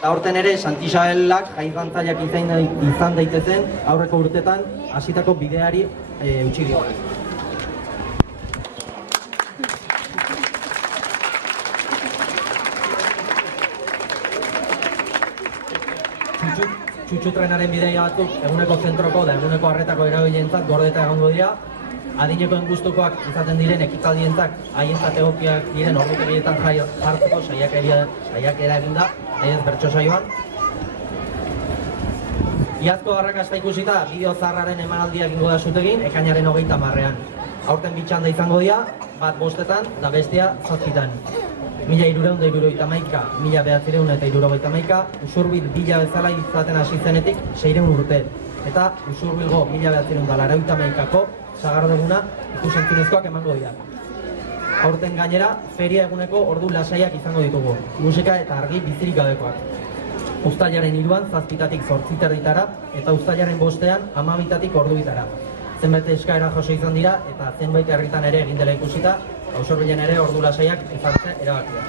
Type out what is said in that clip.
Eta horten ere, Santisabelak jaizantzaileak izan daitezen aurreko urtetan hasitako bideari utzi dio. Txutxu trenaren bideia batzuk eguneko zentroko da eguneko arretako erabileentzat gordeta egongo dira. Adinekoen gustukoak izaten diren ekitaldientzat haientzat egokiak diren ordutegietan jartzeko saiakera egin da, ez bertso saioan. Iazko arrakasta ikusita, bideo zaharraren emanaldia egingo da zutegin, ekainaren 30ean. Aurten bi txanda izango dira, bat 5etan eta bestea 7etan. 1371, 1971, Usurbil bila bezala izaten hasi zenetik 600 urte. Eta Usurbilgo 1981ko sagardoguna ikusentzunezkoak emango dira. Aurten gainera, feria eguneko ordu lasaiak izango ditugu, musika eta argi bizirik gabekoak. Uztailaren 3an 7tatik 8:30 eta uztailaren 5ean 12tatik orduitara. Zenbait eskaera jaso izan dira eta zenbait herritan ere egin dela ikusita, Usurbilen ere ordu lasaiak izan erabaki da.